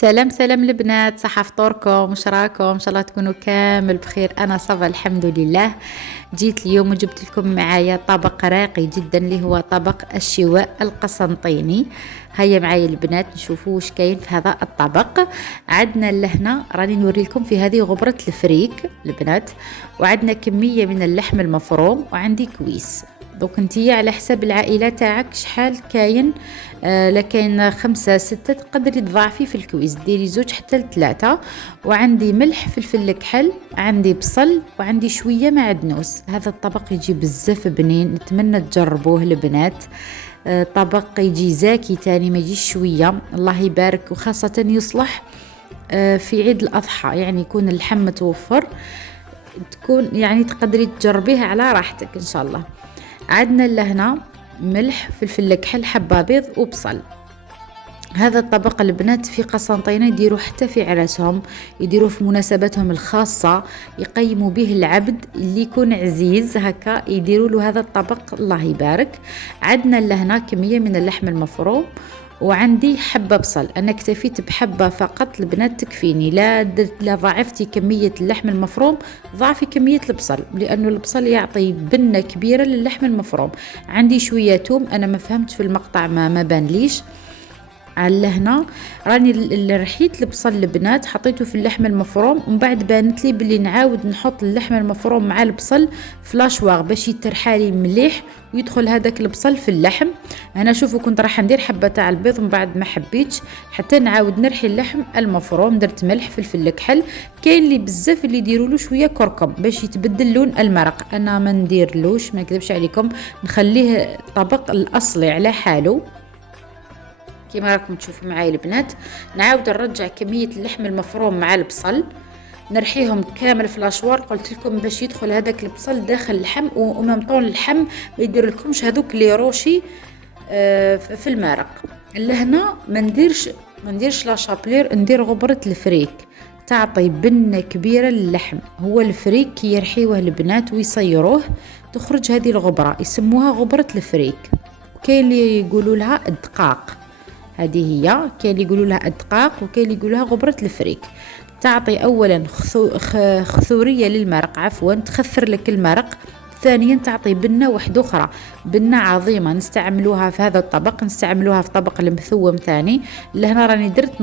سلام سلام البنات، صحة فطوركم؟ واش راكم؟ ان شاء الله تكونوا كامل بخير. انا صافا الحمد لله. جيت اليوم وجبت لكم معايا طبق راقي جدا اللي هو طبق الشواء القسنطيني. هيا معايا البنات نشوفوا واش كاين في هذا الطبق. عندنا لهنا راني نوري لكم في هذه غبرة الفريك البنات، وعندنا كمية من اللحم المفروم، وعندي كويس. دوك انتي على حسب العائلة تاعك شحال كاين. لكن 5 6 تقدري تضاعفي في الكويس، ديري 2 حتى ل3. وعندي ملح، فلفل كحل، عندي بصل، وعندي شوية معدنوس. هذا الطبق يجي بزاف بنين، نتمنى تجربوه البنات. طبق يجي زاكي تاني، ما يجيش شوية، الله يبارك. وخاصة يصلح في عيد الأضحى، يعني يكون اللحم متوفر، تكون يعني تقدري تجربيها على راحتك إن شاء الله. عندنا لهنا ملح، فلفل كحل، حبة بيض، وبصل. هذا الطبق البنات في قسنطينة يديروا حتى في عرسهم، يديروا في مناسباتهم الخاصة، يقيموا به العبد اللي يكون عزيز هكا، يديروا له هذا الطبق الله يبارك. عندنا لهنا كمية من اللحم المفروم، وعندي حبة بصل. أنا اكتفيت بحبة فقط البنات تكفيني، لا ضاعفتي كمية اللحم المفروم، ضاعفي كمية البصل، لأنه البصل يعطي بنة كبيرة للحم المفروم. عندي شوية توم، أنا ما فهمتش في المقطع، ما بانليش. على هنا راني رحيت البصل البنات حطيته في اللحم المفروم، ومن بعد بانت لي بلي نعاود نحط اللحم المفروم مع البصل فلاشواغ باش يترحالي مليح ويدخل هذاك البصل في اللحم. انا شوفوا كنت راح ندير حبه تاع البيض، ومن بعد ما حبيتش حتى نعاود نرحي اللحم المفروم. درت ملح، فلفل كحل. كاين اللي بزاف اللي يديروا له شويه كركم باش يتبدل لون المرق، انا ما نديرلوش، ما نكذبش عليكم، نخليه طبق الاصلي على حاله كما راكم تشوفوا معايا البنات. نعاود نرجع كمية اللحم المفروم مع البصل، نرحيهم كامل في الاشوار، قلت لكم باش يدخل هذاك البصل داخل اللحم، وممطون اللحم ما يدير لكمش هذوك لي روشي في المرق. لهنا ما نديرش لا شابلير، ندير غبرة الفريك، تعطي بنة كبيرة للحم. هو الفريك كي يرحيوه البنات ويصيروه تخرج هذه الغبرة، يسموها غبرة الفريك. وكاين اللي يقولوا لها الدقاق، هذه هي. كاين اللي يقولوا لها الدقاق، وكاين اللي يقولوا لها غبرة الفريك. تعطي اولا خثوريه للمرق، عفوا تخثر لك المرق. ثانيا تعطي بنه واحده اخرى، بنه عظيمه نستعملوها في هذا الطبق، نستعملوها في طبق المثوم ثاني. لهنا راني درت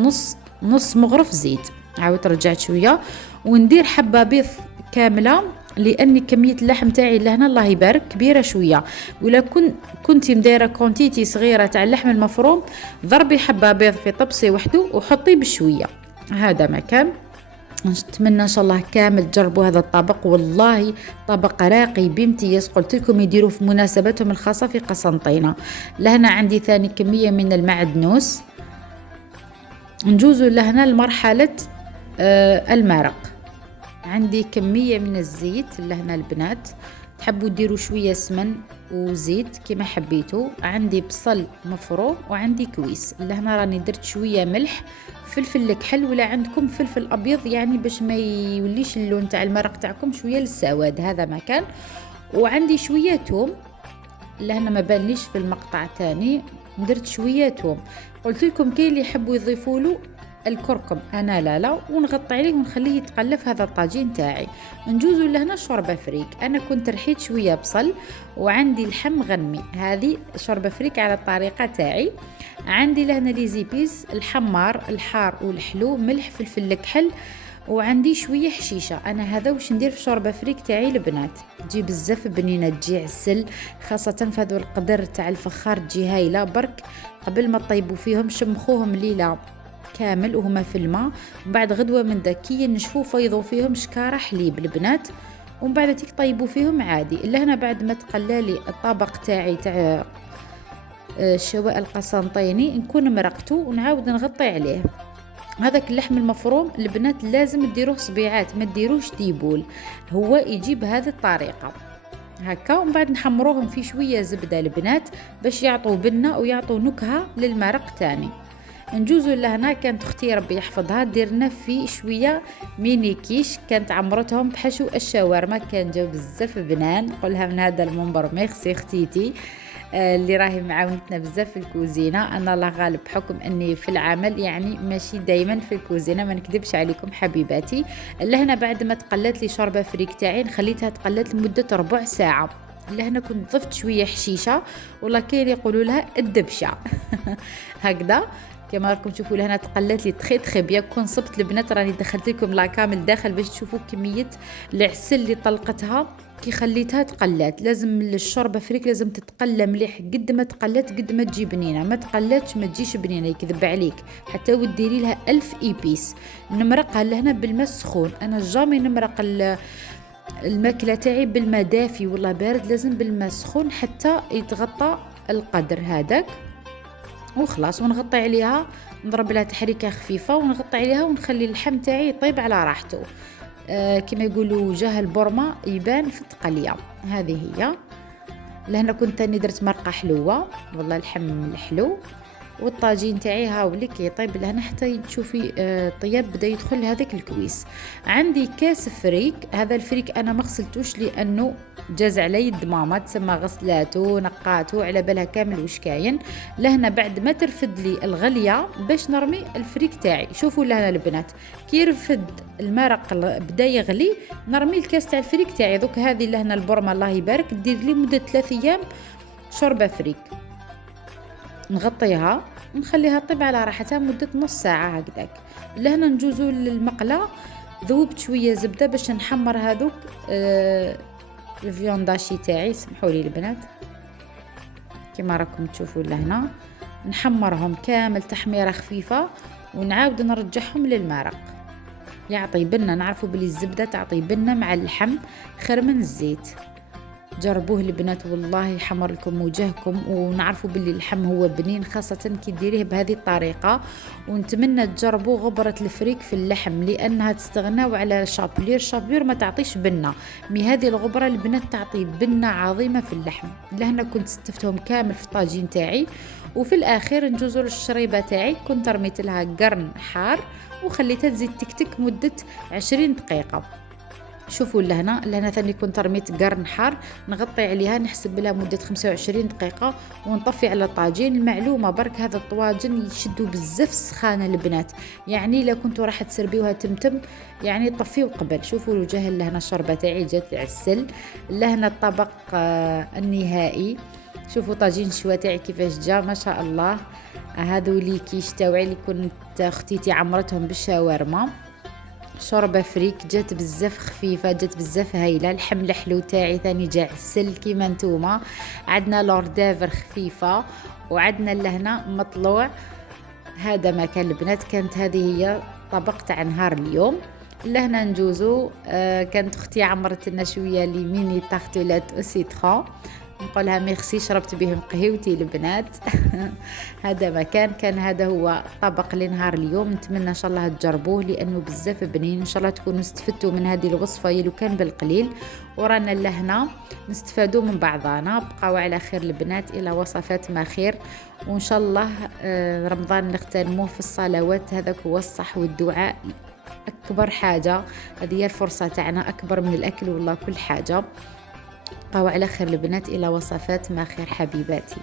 نص مغرف زيت، عاودت رجعت شويه، وندير حبه بيض كامله، لان كميه اللحم تاعي لهنا الله يبارك كبيره شويه. ولا كنتي مدايره كونتيتي صغيره تاع اللحم المفروم، ضربي حبه بيض في طبسي وحده وحطي بشويه. هذا ما كان. نتمنى ان شاء الله كامل تجربوا هذا الطبق، والله طبق راقي بامتياز. قلت لكم يديروا في مناسباتهم الخاصه في قسنطينه. لهنا عندي ثاني كميه من المعدنوس. نجوزوا لهنا لمرحله المرق. عندي كمية من الزيت لهنا البنات، تحبوا ديروا شوية سمن وزيت كما حبيتوا. عندي بصل مفروم، وعندي كويس. لهنا راني درت شوية ملح، فلفل كحل، ولا عندكم فلفل ابيض يعني باش ما يوليش اللون تاع المرق تاعكم شوية للسواد، هذا ما كان. وعندي شوية توم، لهنا ما بانليش في المقطع تاني، درت شوية توم. قلت لكم كاين اللي يحبوا يضيفوا له الكركم، انا لا، ونغطي عليه ونخليه يتقلف هذا الطاجين تاعي. نجوزوا لهنا شوربه فريك. انا كنت رحيت شويه بصل، وعندي لحم غنمي، هذه شوربه فريك على الطريقه تاعي. عندي لهنا لي زيبيس، الحمار، الحار، والحلو، ملح، فلفل كحل، وعندي شويه حشيشه. انا هذا واش ندير في شوربه فريك تاعي البنات، تجي بزاف بنينه، تجي عسل، خاصه في هذو القدر تاع الفخار تجي هايله. برك قبل ما تطيبوا فيهم شمخوهم ليله كامل وهما في الماء، ومن بعد غدوه من ذاكي ينشفوا فيضوا فيهم شكاره حليب البنات، ومن بعد تيك طيبوا فيهم عادي. الا هنا بعد ما تقلالي الطبق تاعي تاع الشواء القسنطيني نكون مرقته، ونعاود نغطي عليه. هذاك اللحم المفروم البنات لازم تديروه صبيعات، ما تديروش ديبول، هو يجي بهذه الطريقه هكا. ومن بعد نحمروهم في شويه زبده البنات باش يعطوا بنه ويعطوا نكهه للمرق تاني. نجوزوا لهنا كانت اختي ربي يحفظها ديرنا في شويه ميني كيش، كانت عمرتهم بحشو الشاورما، كان جاو بزاف بنان. نقولها من هذا المنبر ميرسي اختيتي. اللي راهي معاونتنا بزاف في الكوزينه. انا الله غالب بحكم اني في العمل يعني ماشي دايما في الكوزينه، ما نكذبش عليكم حبيباتي. لهنا بعد ما تقلت لي شوربه فريك تاعي نخليتها تقلت لمده ربع ساعه. لهنا كنت ضفت شويه حشيشه، والله كاين يقولوا لها الدبشه هكذا كما راكم تشوفوا. لهنا تقلت لي تخي بيان. كون صبت البنات راني دخلت لكم لا كامل داخل باش تشوفوا كميه العسل اللي طلقتها كي خليتها تقلات. لازم الشوربه فريك لازم تتقلى مليح، قد ما تقلات قد ما تجي بنينه، ما تقلاتش ما تجيش بنينه يكذب عليك. حتى وديري لها 1000 ايبيس. نمرقها لهنا بالماء السخون. انا جامي نمرق الماكله تاعي بالماء دافي ولا بارد، لازم بالماء سخون حتى يتغطى القدر هذاك وخلاص. ونغطي عليها، نضرب لها تحريكه خفيفه ونغطي عليها ونخلي اللحم تاعي يطيب على راحته. كما يقولوا جاه البرمه يبان في التقليه. هذه هي. لهنا كنت اني درت مرقه حلوه والله اللحم الحلو. والطاجين تاعي هاولي كيطيب لهنا حتى تشوفي طياب بدا يدخل هذاك الكويس. عندي كاس فريك. هذا الفريك انا ما غسلتوش لانه جاز علي يد ماما، تسمى غسلاته نقاته على بالها كامل واش كاين. لهنا بعد ما ترفد لي الغليه باش نرمي الفريك تاعي. شوفوا لهنا البنات كي يرفد المرق بدا يغلي نرمي الكاس تاع الفريك تاعي. دوك هذه لهنا البرمه الله يبارك دير لي مده 3 ايام شوربه فريك. نغطيها ونخليها طيب على راحتها مدة نص ساعة هكذاك. لهنا نجوزو للمقلة. ذوبت شوية زبدة باش نحمر هذوك الفيونداشي تاعي، سمحوا لي البنات كما راكم تشوفوا لهنا. نحمرهم كامل تحميرة خفيفة ونعاود نرجعهم للمرق. يعطي بنا، نعرفوا بلي الزبدة تعطي بنا مع اللحم خير من الزيت. جربوه البنات والله يحمر لكم وجهكم. ونعرفوا باللي اللحم هو بنين خاصة كي ديريه بهذه الطريقة. ونتمنى تجربوا غبرة الفريك في اللحم لأنها تستغناو على شابلير ما تعطيش بنة. هذه الغبرة البنات تعطي بنة عظيمة في اللحم. لهنا كنت استفتهم كامل في الطاجين تاعي. وفي الأخير نجوزوا للشريبة تاعي كنت رميت لها قرن حار وخليتها تزيد تكتك مدة 20 دقيقة. شوفوا لهنا ثاني كنت رميت قرن حار نغطي عليها نحسب لها مدة 25 دقيقة ونطفي على الطاجين. المعلومة برك هذا الطواجن يشدوا بزاف السخانة البنات، يعني لا كنتوا راح تسربيوها تمتم يعني طفيو قبل. شوفوا الوجه لهنا الشوربة تاعي جات عسل. لهنا الطبق النهائي. شوفوا طاجين الشوا تاعي كيفاش جا ما شاء الله. هذو لي كيش تاوعي اللي كنت اختيتي عمرتهم بالشاورما. شوربه فريك جات بزاف خفيفه، جات بزاف هايله. الحمل حلو تاعي ثاني جا عسل كيما نتوما. عندنا لوردافر خفيفه وعندنا لهنا مطلوع. هذا ما كان البنات. كانت هذه هي طبق تاع نهار اليوم. لهنا نجوزو كانت اختي عمرت لنا شويه لي ميني تارتولات او سيترون، نقولها ميرسي شربت بهم قهوتي البنات. هذا ما كان هذا هو طبق لنهار اليوم. نتمنى ان شاء الله تجربوه لانه بزاف بنين. ان شاء الله تكونوا استفدتوا من هذه الوصفه يلو كان بالقليل. ورانا لهنا نستفادوا من بعضنا. بقاو على خير البنات الى وصفات ما خير. وان شاء الله رمضان نغتنموه في الصلوات. هذاك هو الصح والدعاء اكبر حاجه. هذه هي الفرصه تاعنا اكبر من الاكل والله كل حاجه. بقاو على خير البنات الى وصفات ما خير حبيباتي.